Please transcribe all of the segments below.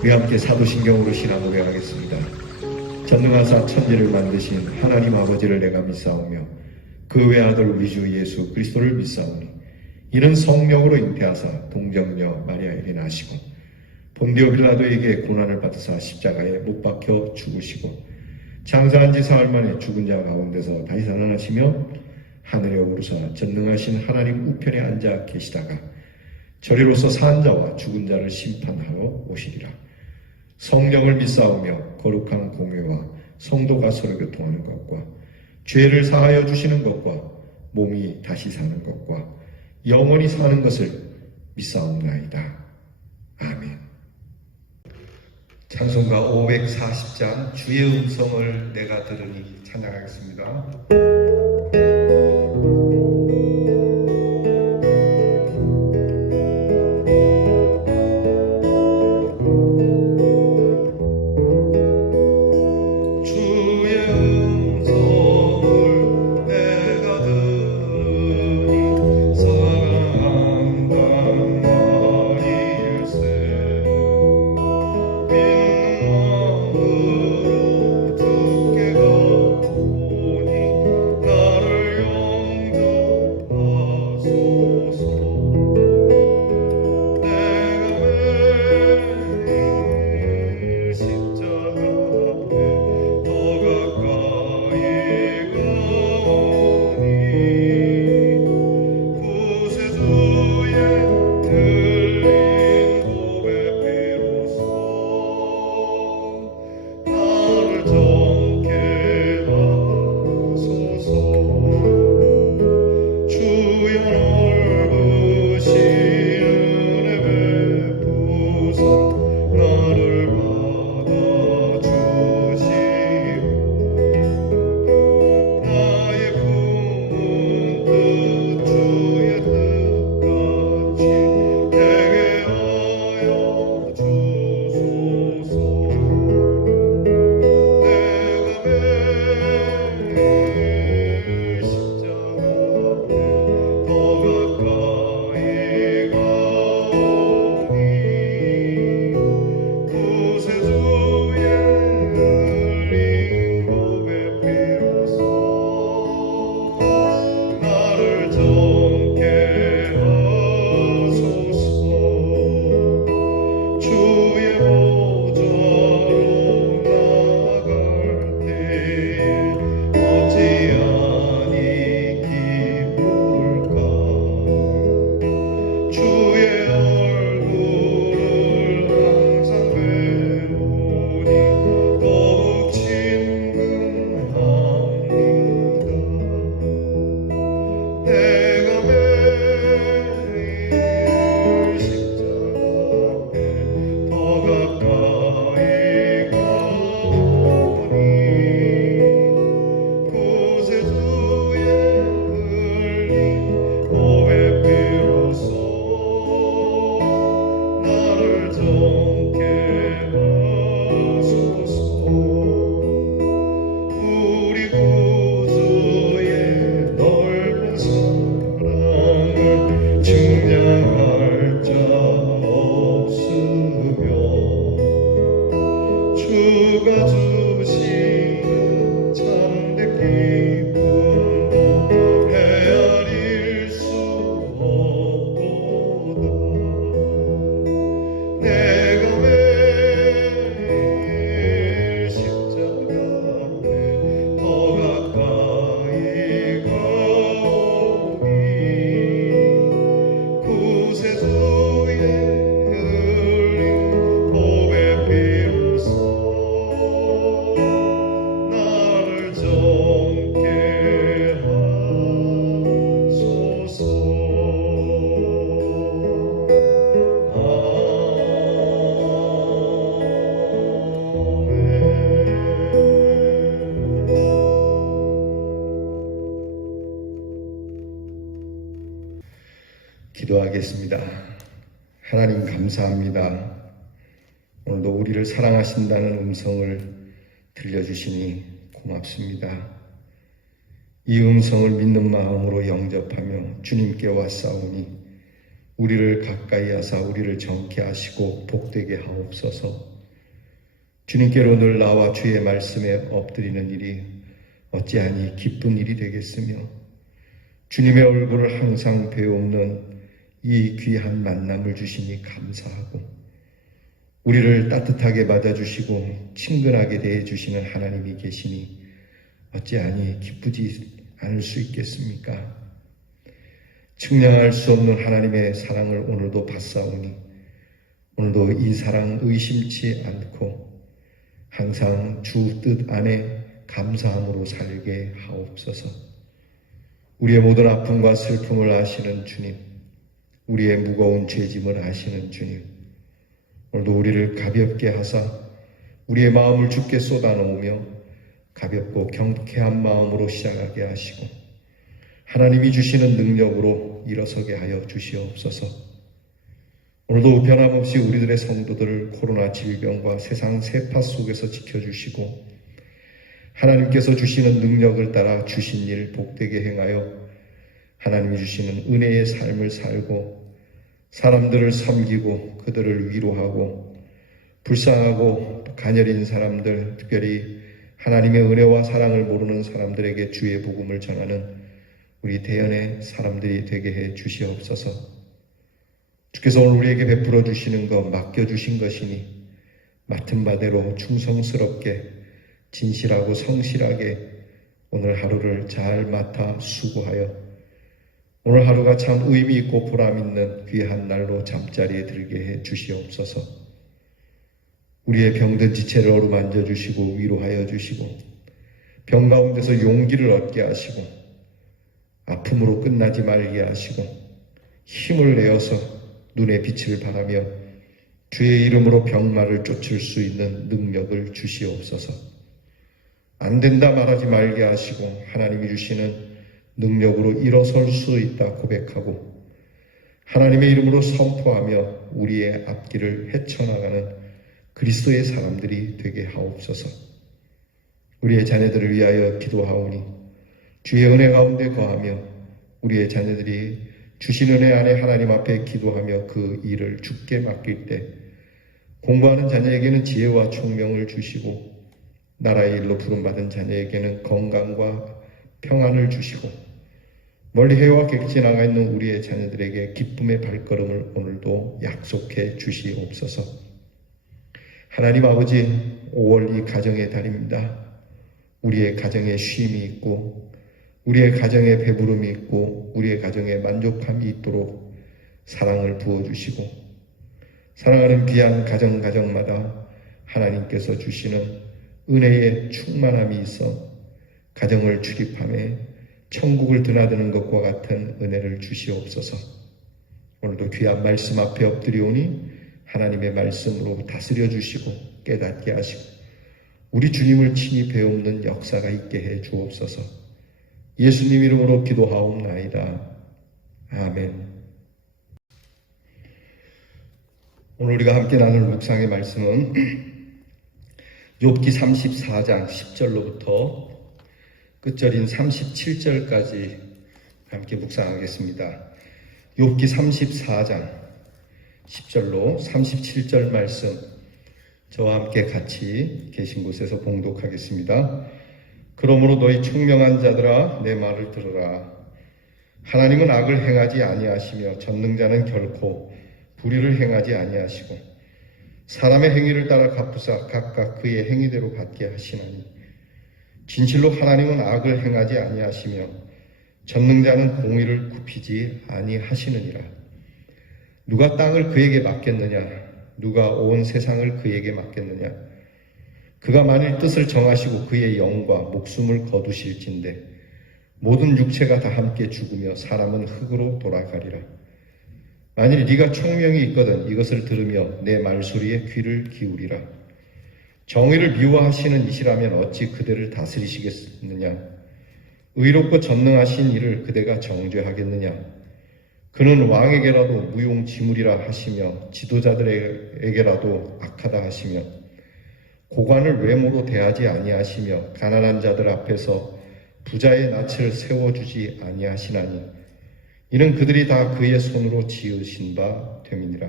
우리 함께 사도신경으로 신앙 고백하겠습니다. 전능하사 천지를 만드신 하나님 아버지를 내가 믿사오며 그 외아들 우리 주 예수 그리스도를 믿사오니 이는 성령으로 잉태하사 동정녀 마리아에게 나시고 본디오 빌라도에게 고난을 받으사 십자가에 못 박혀 죽으시고 장사한 지 사흘 만에 죽은 자 가운데서 다시 살아나시며 하늘에 오르사 전능하신 하나님 우편에 앉아 계시다가 저리로서 산 자와 죽은 자를 심판하러 오시리라. 성령을 믿사오며 거룩한 공회와 성도가 서로 교통하는 것과 죄를 사하여 주시는 것과 몸이 다시 사는 것과 영원히 사는 것을 믿사옵나이다. 아멘. 찬송가 540장 주의 음성을 내가 들으니 찬양하겠습니다. 기도하겠습니다. 하나님 감사합니다. 오늘도 우리를 사랑하신다는 음성을 들려주시니 고맙습니다. 이 음성을 믿는 마음으로 영접하며 주님께 왔사오니 우리를 가까이 하사 우리를 정케 하시고 복되게 하옵소서. 주님께로 늘 나와 주의 말씀에 엎드리는 일이 어찌하니 기쁜 일이 되겠으며 주님의 얼굴을 항상 배우는 이 귀한 만남을 주시니 감사하고 우리를 따뜻하게 맞아주시고 친근하게 대해주시는 하나님이 계시니 어찌하니 기쁘지 않을 수 있겠습니까? 측량할 수 없는 하나님의 사랑을 오늘도 받사오니 오늘도 이 사랑 의심치 않고 항상 주 뜻 안에 감사함으로 살게 하옵소서. 우리의 모든 아픔과 슬픔을 아시는 주님, 우리의 무거운 죄짐을 아시는 주님, 오늘도 우리를 가볍게 하사 우리의 마음을 주께 쏟아놓으며 가볍고 경쾌한 마음으로 시작하게 하시고 하나님이 주시는 능력으로 일어서게 하여 주시옵소서. 오늘도 변함없이 우리들의 성도들을 코로나 질병과 세상 세파 속에서 지켜주시고 하나님께서 주시는 능력을 따라 주신 일 복되게 행하여 하나님이 주시는 은혜의 삶을 살고 사람들을 섬기고 그들을 위로하고 불쌍하고 가녀린 사람들, 특별히 하나님의 은혜와 사랑을 모르는 사람들에게 주의 복음을 전하는 우리 대연의 사람들이 되게 해 주시옵소서. 주께서 오늘 우리에게 베풀어 주시는 것 맡겨주신 것이니 맡은 바대로 충성스럽게 진실하고 성실하게 오늘 하루를 잘 맡아 수고하여 오늘 하루가 참 의미 있고 보람 있는 귀한 날로 잠자리에 들게 해 주시옵소서. 우리의 병든 지체를 어루만져 주시고 위로하여 주시고 병 가운데서 용기를 얻게 하시고 아픔으로 끝나지 말게 하시고 힘을 내어서 눈의 빛을 바라며 주의 이름으로 병마를 쫓을 수 있는 능력을 주시옵소서. 안 된다 말하지 말게 하시고 하나님이 주시는 능력으로 일어설 수 있다 고백하고 하나님의 이름으로 선포하며 우리의 앞길을 헤쳐나가는 그리스도의 사람들이 되게 하옵소서. 우리의 자녀들을 위하여 기도하오니 주의 은혜 가운데 거하며 우리의 자녀들이 주신 은혜 안에 하나님 앞에 기도하며 그 일을 주께 맡길 때 공부하는 자녀에게는 지혜와 총명을 주시고 나라의 일로 부름받은 자녀에게는 건강과 평안을 주시고 멀리 해와 객지 나가 있는 우리의 자녀들에게 기쁨의 발걸음을 오늘도 약속해 주시옵소서. 하나님 아버지, 5월 이 가정의 달입니다. 우리의 가정에 쉼이 있고 우리의 가정에 배부름이 있고 우리의 가정에 만족함이 있도록 사랑을 부어주시고 사랑하는 귀한 가정마다 하나님께서 주시는 은혜의 충만함이 있어 가정을 출입함에 천국을 드나드는 것과 같은 은혜를 주시옵소서. 오늘도 귀한 말씀 앞에 엎드리오니 하나님의 말씀으로 다스려 주시고 깨닫게 하시고 우리 주님을 친히 배우는 역사가 있게 해 주옵소서. 예수님 이름으로 기도하옵나이다. 아멘. 오늘 우리가 함께 나눌 묵상의 말씀은 욥기 34장 10절로부터 끝절인 37절까지 함께 묵상하겠습니다. 욥기 34장 10절로 37절 말씀 저와 함께 같이 계신 곳에서 봉독하겠습니다. 그러므로 너희 총명한 자들아 내 말을 들으라. 하나님은 악을 행하지 아니하시며 전능자는 결코 불의를 행하지 아니하시고 사람의 행위를 따라 갚으사 각각 그의 행위대로 받게 하시나니 진실로 하나님은 악을 행하지 아니하시며 전능자는 공의를 굽히지 아니하시느니라. 누가 땅을 그에게 맡겼느냐? 누가 온 세상을 그에게 맡겼느냐? 그가 만일 뜻을 정하시고 그의 영과 목숨을 거두실진데 모든 육체가 다 함께 죽으며 사람은 흙으로 돌아가리라. 만일 네가 총명이 있거든 이것을 들으며 내 말소리에 귀를 기울이라. 정의를 미워하시는 이시라면 어찌 그대를 다스리시겠느냐? 의롭고 전능하신 이를 그대가 정죄하겠느냐? 그는 왕에게라도 무용지물이라 하시며 지도자들에게라도 악하다 하시며 고관을 외모로 대하지 아니하시며 가난한 자들 앞에서 부자의 낯을 세워주지 아니하시나니 이는 그들이 다 그의 손으로 지으신 바 됨이니라.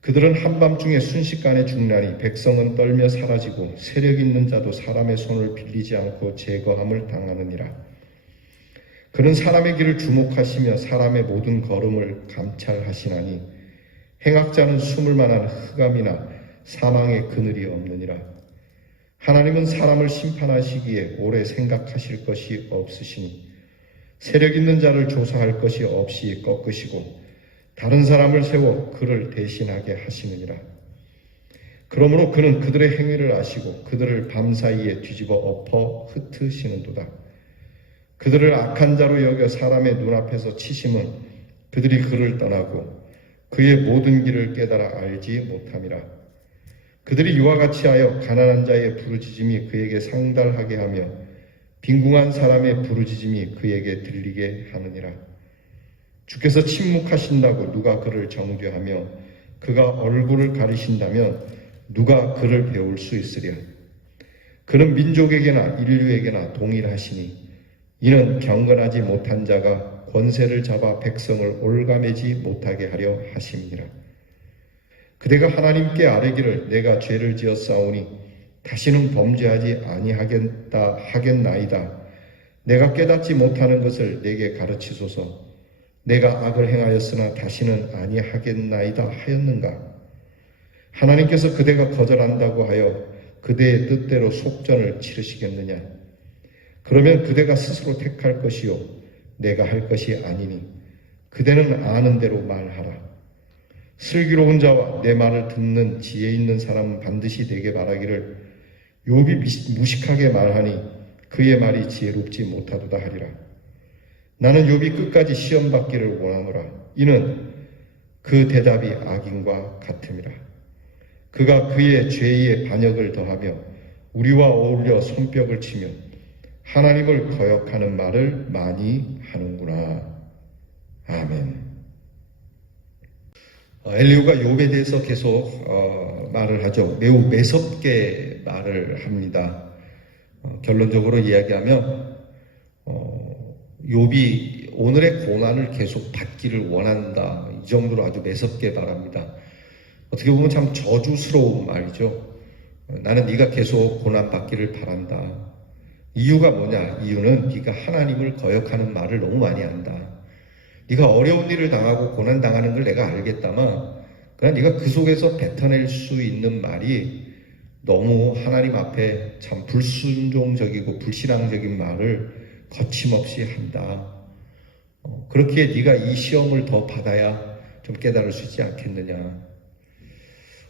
그들은 한밤중에 순식간에 죽나니 백성은 떨며 사라지고 세력 있는 자도 사람의 손을 빌리지 않고 제거함을 당하느니라. 그는 사람의 길을 주목하시며 사람의 모든 걸음을 감찰하시나니 행악자는 숨을 만한 흑암이나 사망의 그늘이 없느니라. 하나님은 사람을 심판하시기에 오래 생각하실 것이 없으시니 세력 있는 자를 조사할 것이 없이 꺾으시고 다른 사람을 세워 그를 대신하게 하시느니라. 그러므로 그는 그들의 행위를 아시고 그들을 밤사이에 뒤집어 엎어 흩으시는도다. 그들을 악한 자로 여겨 사람의 눈앞에서 치심은 그들이 그를 떠나고 그의 모든 길을 깨달아 알지 못함이라. 그들이 이와 같이 하여 가난한 자의 부르짖음이 그에게 상달하게 하며 빈궁한 사람의 부르짖음이 그에게 들리게 하느니라. 주께서 침묵하신다고 누가 그를 정죄하며 그가 얼굴을 가리신다면 누가 그를 배울 수 있으랴. 그는 민족에게나 인류에게나 동일하시니 이는 경건하지 못한 자가 권세를 잡아 백성을 올가매지 못하게 하려 하심이니라. 그대가 하나님께 아뢰기를 내가 죄를 지었사오니 다시는 범죄하지 아니하겠다 하겠나이다. 내가 깨닫지 못하는 것을 내게 가르치소서. 내가 악을 행하였으나 다시는 아니하겠나이다 하였는가? 하나님께서 그대가 거절한다고 하여 그대의 뜻대로 속전을 치르시겠느냐? 그러면 그대가 스스로 택할 것이요 내가 할 것이 아니니 그대는 아는 대로 말하라. 슬기로운 자와 내 말을 듣는 지혜 있는 사람은 반드시 내게 말하기를 욥이 무식하게 말하니 그의 말이 지혜롭지 못하도다 하리라. 나는 욥이 끝까지 시험받기를 원하노라. 이는 그 대답이 악인과 같음이라. 그가 그의 죄의 반역을 더하며 우리와 어울려 손뼉을 치며 하나님을 거역하는 말을 많이 하는구나. 아멘. 엘리후가 욥에 대해서 계속 말을 하죠. 매우 매섭게 말을 합니다. 결론적으로 이야기하면 욥이 오늘의 고난을 계속 받기를 원한다. 이 정도로 아주 매섭게 말합니다. 어떻게 보면 참 저주스러운 말이죠. 나는 네가 계속 고난 받기를 바란다. 이유가 뭐냐? 이유는 네가 하나님을 거역하는 말을 너무 많이 한다. 네가 어려운 일을 당하고 고난 당하는 걸 내가 알겠다만 그러나 네가 그 속에서 뱉어낼 수 있는 말이 너무 하나님 앞에 참 불순종적이고 불신앙적인 말을 거침없이 한다. 그렇기에 네가 이 시험을 더 받아야 좀 깨달을 수 있지 않겠느냐.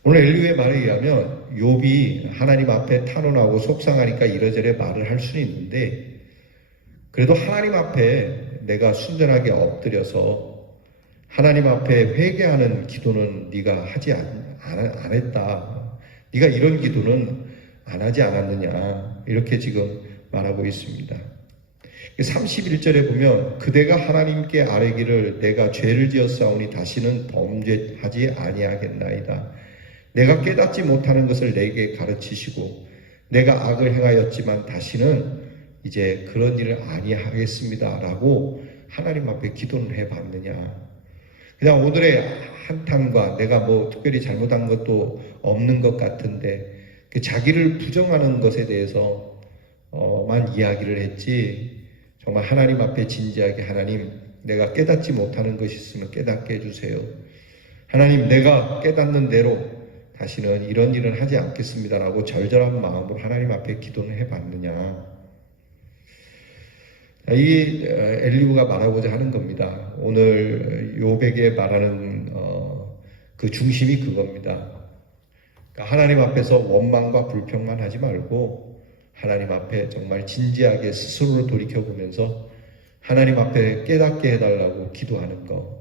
오늘 엘리후의 말에 의하면 욥이 하나님 앞에 탄원하고 속상하니까 이래저래 말을 할 수는 있는데 그래도 하나님 앞에 내가 순전하게 엎드려서 하나님 앞에 회개하는 기도는 네가 하지 안 했다. 네가 이런 기도는 안 하지 않았느냐. 이렇게 지금 말하고 있습니다. 31절에 보면 그대가 하나님께 아뢰기를 내가 죄를 지었사오니 다시는 범죄하지 아니하겠나이다. 내가 깨닫지 못하는 것을 내게 가르치시고 내가 악을 행하였지만 다시는 이제 그런 일을 아니하겠습니다 라고 하나님 앞에 기도를 해봤느냐. 그냥 오늘의 한탄과 내가 뭐 특별히 잘못한 것도 없는 것 같은데 자기를 부정하는 것에 대해서 만 이야기를 했지 정말 하나님 앞에 진지하게 하나님 내가 깨닫지 못하는 것이 있으면 깨닫게 해주세요. 하나님 내가 깨닫는 대로 다시는 이런 일은 하지 않겠습니다 라고 절절한 마음으로 하나님 앞에 기도를 해봤느냐. 이 엘리후가 말하고자 하는 겁니다. 오늘 욥에게 말하는 그 중심이 그겁니다. 그러니까 하나님 앞에서 원망과 불평만 하지 말고 하나님 앞에 정말 진지하게 스스로를 돌이켜보면서 하나님 앞에 깨닫게 해달라고 기도하는 거.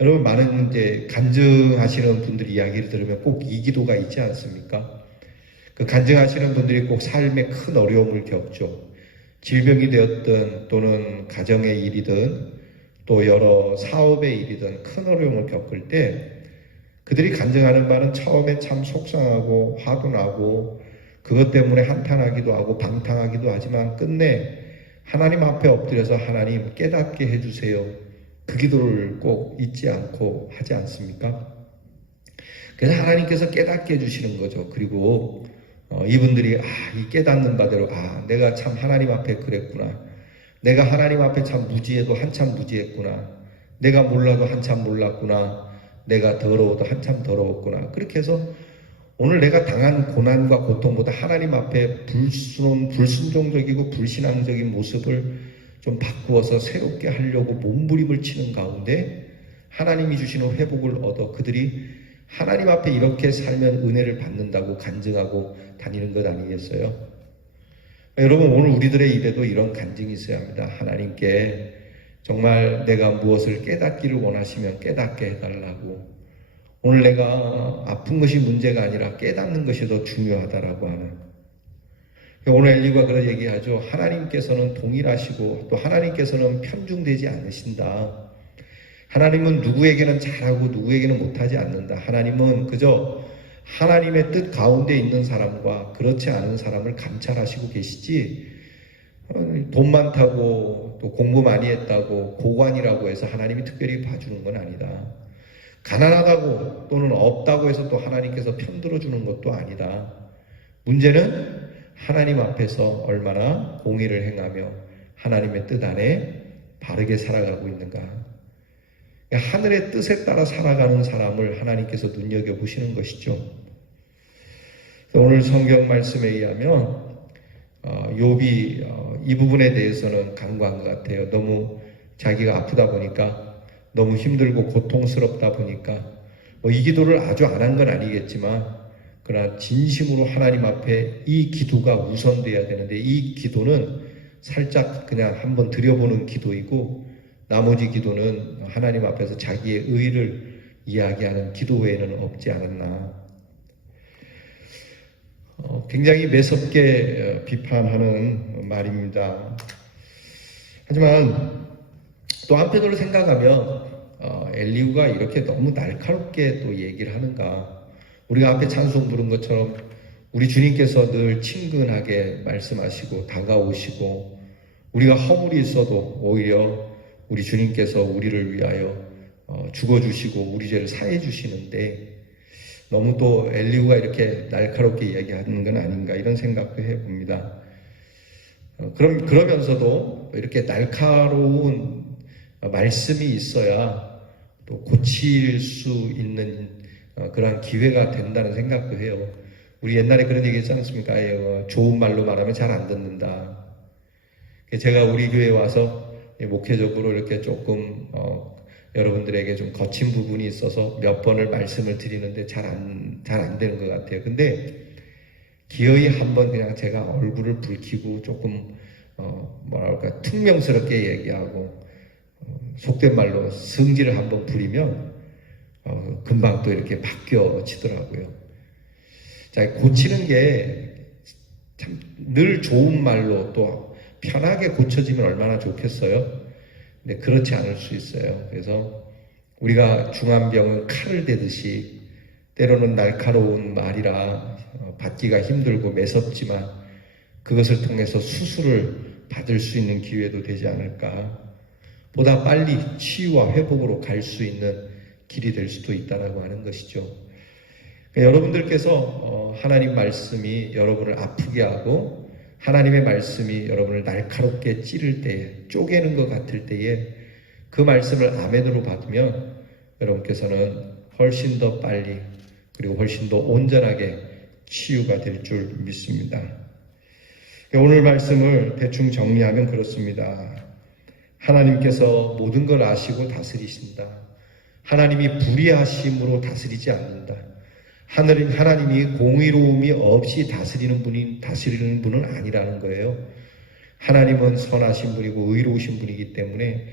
여러분 많은 이제 간증하시는 분들이 이야기를 들으면 꼭 이 기도가 있지 않습니까? 그 간증하시는 분들이 꼭 삶에 큰 어려움을 겪죠. 질병이 되었든 또는 가정의 일이든 또 여러 사업의 일이든 큰 어려움을 겪을 때 그들이 간증하는 말은 처음에 참 속상하고 화도 나고 그것 때문에 한탄하기도 하고 방탕하기도 하지만 끝내 하나님 앞에 엎드려서 하나님 깨닫게 해주세요. 그 기도를 꼭 잊지 않고 하지 않습니까? 그래서 하나님께서 깨닫게 해주시는 거죠. 그리고 이분들이 이 깨닫는 바대로 내가 참 하나님 앞에 그랬구나. 내가 하나님 앞에 참 무지해도 한참 무지했구나. 내가 몰라도 한참 몰랐구나. 내가 더러워도 한참 더러웠구나. 그렇게 해서 오늘 내가 당한 고난과 고통보다 하나님 앞에 불순종적이고 불신앙적인 모습을 좀 바꾸어서 새롭게 하려고 몸부림을 치는 가운데 하나님이 주시는 회복을 얻어 그들이 하나님 앞에 이렇게 살면 은혜를 받는다고 간증하고 다니는 것 아니겠어요? 여러분, 오늘 우리들의 입에도 이런 간증이 있어야 합니다. 하나님께 정말 내가 무엇을 깨닫기를 원하시면 깨닫게 해달라고. 오늘 내가 아픈 것이 문제가 아니라 깨닫는 것이 더 중요하다라고 하는. 오늘 엘리후가 그런 얘기하죠. 하나님께서는 동일하시고 또 하나님께서는 편중되지 않으신다. 하나님은 누구에게는 잘하고 누구에게는 못하지 않는다. 하나님은 그저 하나님의 뜻 가운데 있는 사람과 그렇지 않은 사람을 감찰하시고 계시지, 돈 많다고 또 공부 많이 했다고 고관이라고 해서 하나님이 특별히 봐주는 건 아니다. 가난하다고 또는 없다고 해서 또 하나님께서 편들어주는 것도 아니다. 문제는 하나님 앞에서 얼마나 공의를 행하며 하나님의 뜻 안에 바르게 살아가고 있는가. 하늘의 뜻에 따라 살아가는 사람을 하나님께서 눈여겨보시는 것이죠. 오늘 성경 말씀에 의하면 욥이 이 부분에 대해서는 간과한 것 같아요. 너무 자기가 아프다 보니까, 너무 힘들고 고통스럽다 보니까 이 기도를 아주 안 한 건 아니겠지만, 그러나 진심으로 하나님 앞에 이 기도가 우선돼야 되는데 이 기도는 살짝 그냥 한번 드려보는 기도이고, 나머지 기도는 하나님 앞에서 자기의 의를 이야기하는 기도 외에는 없지 않았나. 굉장히 매섭게 비판하는 말입니다. 하지만 또 한편으로 생각하면 엘리후가 이렇게 너무 날카롭게 또 얘기를 하는가. 우리가 앞에 찬송 부른 것처럼 우리 주님께서 늘 친근하게 말씀하시고 다가오시고, 우리가 허물이 있어도 오히려 우리 주님께서 우리를 위하여 죽어주시고 우리 죄를 사해 주시는데, 너무 또 엘리후가 이렇게 날카롭게 이야기하는 건 아닌가, 이런 생각도 해봅니다. 그러면서도 이렇게 날카로운 말씀이 있어야 또 고칠 수 있는 그런 기회가 된다는 생각도 해요. 우리 옛날에 그런 얘기 했지 않습니까? 좋은 말로 말하면 잘 안 듣는다. 제가 우리 교회에 와서 목회적으로 이렇게 조금 여러분들에게 좀 거친 부분이 있어서 몇 번을 말씀을 드리는데 잘 안 되는 것 같아요. 근데 기어이 한번 그냥 제가 얼굴을 붉히고 조금 뭐랄까 퉁명스럽게 얘기하고 속된 말로 성질을 한번 부리면 금방 또 이렇게 바뀌어지더라고요. 자, 고치는 게 참 늘 좋은 말로 또 편하게 고쳐지면 얼마나 좋겠어요. 근데 그렇지 않을 수 있어요. 그래서 우리가 중한 병은 칼을 대듯이 때로는 날카로운 말이라 받기가 힘들고 매섭지만 그것을 통해서 수술을 받을 수 있는 기회도 되지 않을까. 보다 빨리 치유와 회복으로 갈 수 있는 길이 될 수도 있다라고 하는 것이죠. 그러니까 여러분들께서 하나님 말씀이 여러분을 아프게 하고 하나님의 말씀이 여러분을 날카롭게 찌를 때에, 쪼개는 것 같을 때에 그 말씀을 아멘으로 받으면 여러분께서는 훨씬 더 빨리 그리고 훨씬 더 온전하게 치유가 될 줄 믿습니다. 오늘 말씀을 대충 정리하면 그렇습니다. 하나님께서 모든 걸 아시고 다스리신다. 하나님이 불의하심으로 다스리지 않는다. 하나님이 공의로움이 없이 다스리는 분은 아니라는 거예요. 하나님은 선하신 분이고 의로우신 분이기 때문에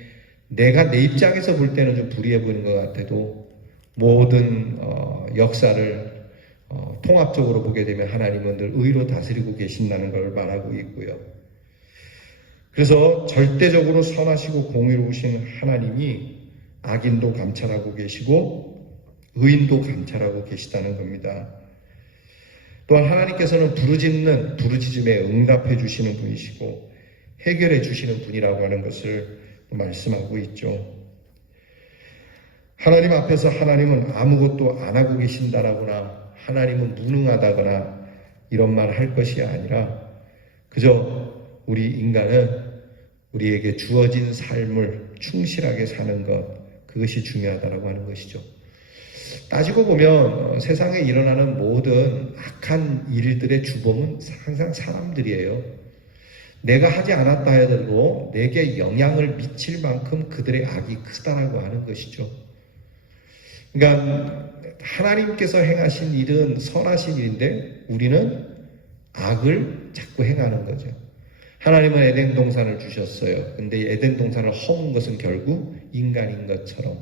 내가 내 입장에서 볼 때는 좀 불의해 보이는 것 같아도 모든 역사를 통합적으로 보게 되면 하나님은 늘 의로 다스리고 계신다는 걸 말하고 있고요. 그래서 절대적으로 선하시고 공의로우신 하나님이 악인도 감찰하고 계시고 의인도 감찰하고 계시다는 겁니다. 또한 하나님께서는 부르짖음에 응답해 주시는 분이시고 해결해 주시는 분이라고 하는 것을 말씀하고 있죠. 하나님 앞에서 하나님은 아무것도 안 하고 계신다라거나 하나님은 무능하다거나 이런 말 할 것이 아니라 그저 우리 인간은 우리에게 주어진 삶을 충실하게 사는 것, 그것이 중요하다라고 하는 것이죠. 따지고 보면 세상에 일어나는 모든 악한 일들의 주범은 항상 사람들이에요. 내가 하지 않았다 하더라도 내게 영향을 미칠 만큼 그들의 악이 크다라고 하는 것이죠. 그러니까 하나님께서 행하신 일은 선하신 일인데 우리는 악을 자꾸 행하는 거죠. 하나님은 에덴 동산을 주셨어요. 근데 에덴 동산을 허문 것은 결국 인간인 것처럼.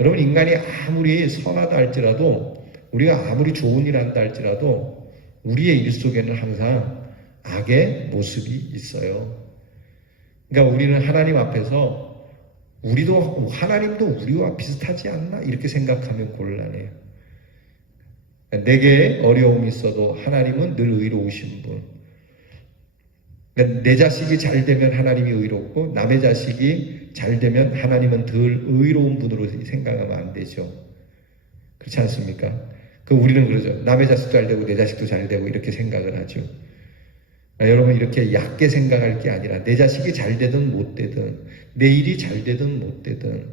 여러분, 인간이 아무리 선하다 할지라도, 우리가 아무리 좋은 일 한다 할지라도 우리의 일 속에는 항상 악의 모습이 있어요. 그러니까 우리는 하나님 앞에서 하나님도 우리와 비슷하지 않나? 이렇게 생각하면 곤란해요. 내게 어려움이 있어도 하나님은 늘 의로우신 분. 그러니까 내 자식이 잘 되면 하나님이 의롭고 남의 자식이 잘 되면 하나님은 덜 의로운 분으로 생각하면 안 되죠. 그렇지 않습니까? 우리는 그러죠. 남의 자식도 잘 되고 내 자식도 잘 되고 이렇게 생각을 하죠. 여러분, 이렇게 얕게 생각할 게 아니라 내 자식이 잘 되든 못 되든 내 일이 잘 되든 못 되든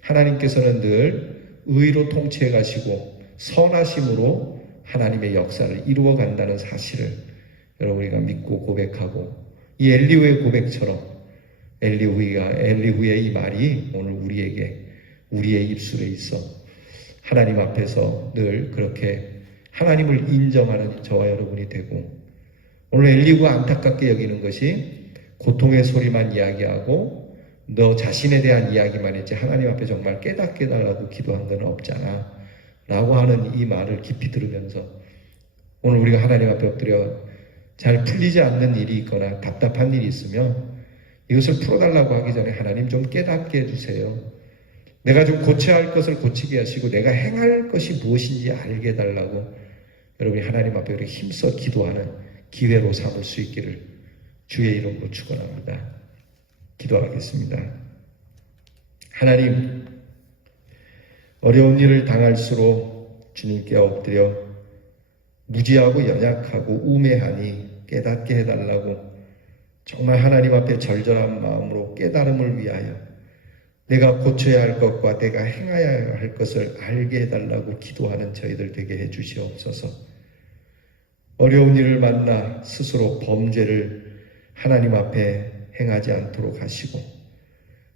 하나님께서는 늘 의로 통치해 가시고 선하심으로 하나님의 역사를 이루어 간다는 사실을 여러분 우리가 믿고 고백하고, 이 엘리후의 고백처럼 엘리후의 이 말이 오늘 우리의 입술에 있어 하나님 앞에서 늘 그렇게 하나님을 인정하는 저와 여러분이 되고, 오늘 엘리후가 안타깝게 여기는 것이 고통의 소리만 이야기하고 너 자신에 대한 이야기만 했지 하나님 앞에 정말 깨닫게 해달라고 기도한 건 없잖아 라고 하는 이 말을 깊이 들으면서 오늘 우리가 하나님 앞에 엎드려 잘 풀리지 않는 일이 있거나 답답한 일이 있으면 이것을 풀어달라고 하기 전에 하나님 좀 깨닫게 해주세요. 내가 좀 고쳐야 할 것을 고치게 하시고 내가 행할 것이 무엇인지 알게 해달라고 여러분이 하나님 앞에 우리 힘써 기도하는 기회로 삼을 수 있기를 주의 이름으로 축원합니다. 기도하겠습니다. 하나님, 어려운 일을 당할수록 주님께 엎드려 무지하고 연약하고 우매하니 깨닫게 해달라고 정말 하나님 앞에 절절한 마음으로 깨달음을 위하여 내가 고쳐야 할 것과 내가 행해야 할 것을 알게 해달라고 기도하는 저희들 되게 해주시옵소서. 어려운 일을 만나 스스로 범죄를 하나님 앞에 행하지 않도록 하시고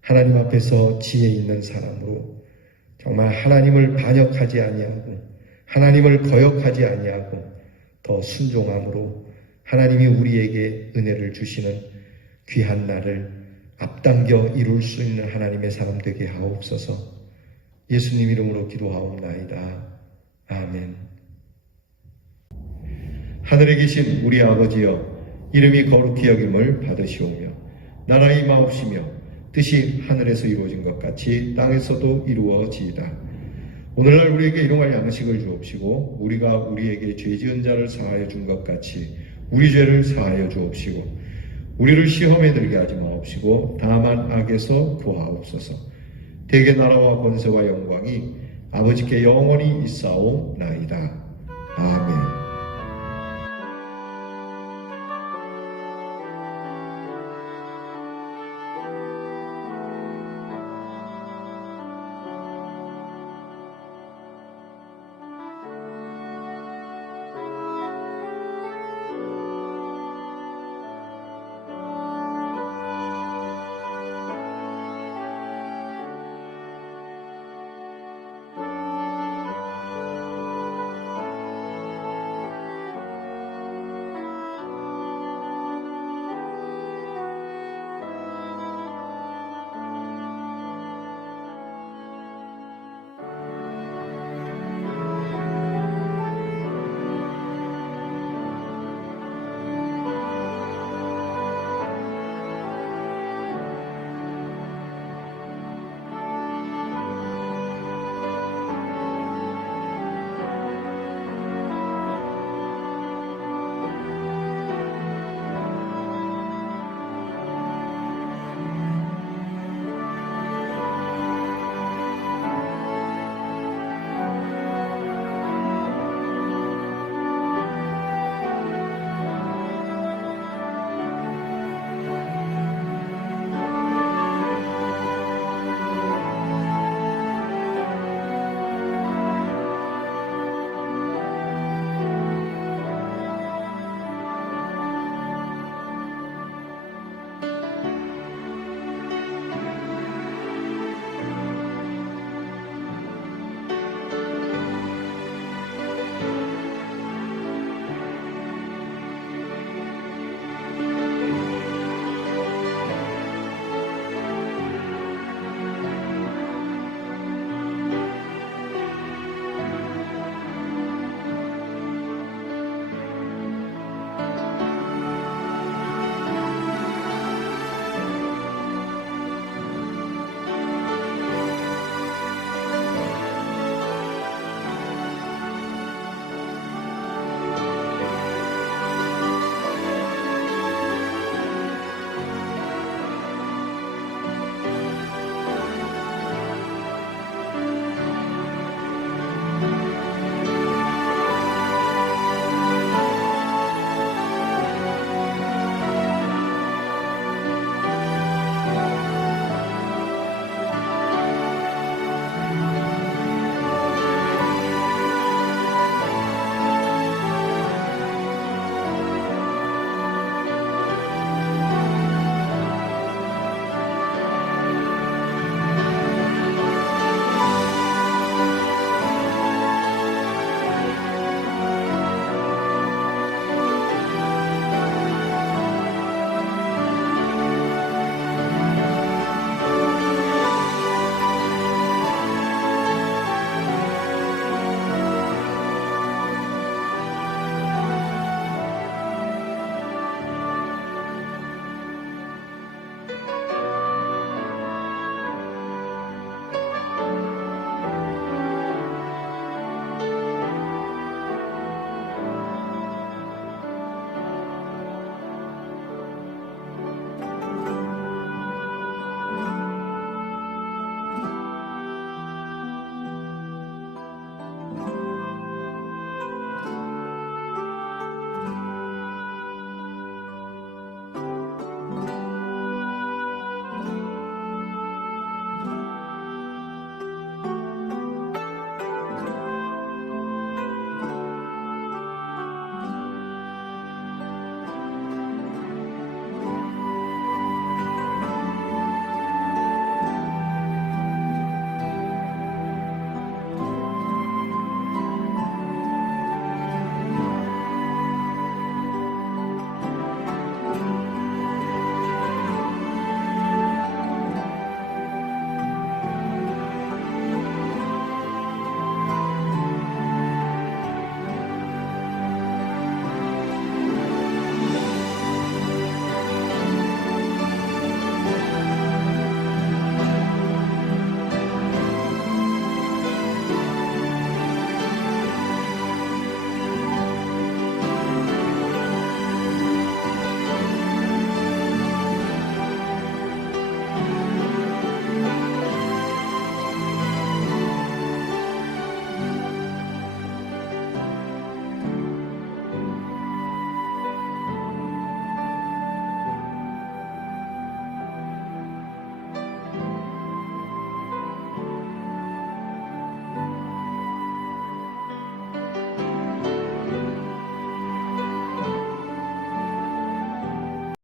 하나님 앞에서 지혜 있는 사람으로 정말 하나님을 반역하지 아니하고 하나님을 거역하지 아니하고 더 순종함으로 하나님이 우리에게 은혜를 주시는 귀한 날을 앞당겨 이룰 수 있는 하나님의 사람 되게 하옵소서. 예수님 이름으로 기도하옵나이다. 아멘. 하늘에 계신 우리 아버지여, 이름이 거룩히 여김을 받으시오며 나라가 임하옵시며 뜻이 하늘에서 이루어진 것 같이 땅에서도 이루어지이다. 오늘날 우리에게 일용할 양식을 주옵시고 우리가 우리에게 죄 지은 자를 사하여 준 것 같이 우리 죄를 사하여 주옵시고 우리를 시험에 들게 하지 마옵시고 다만 악에서 구하옵소서. 대개 나라와 권세와 영광이 아버지께 영원히 있사오나이다.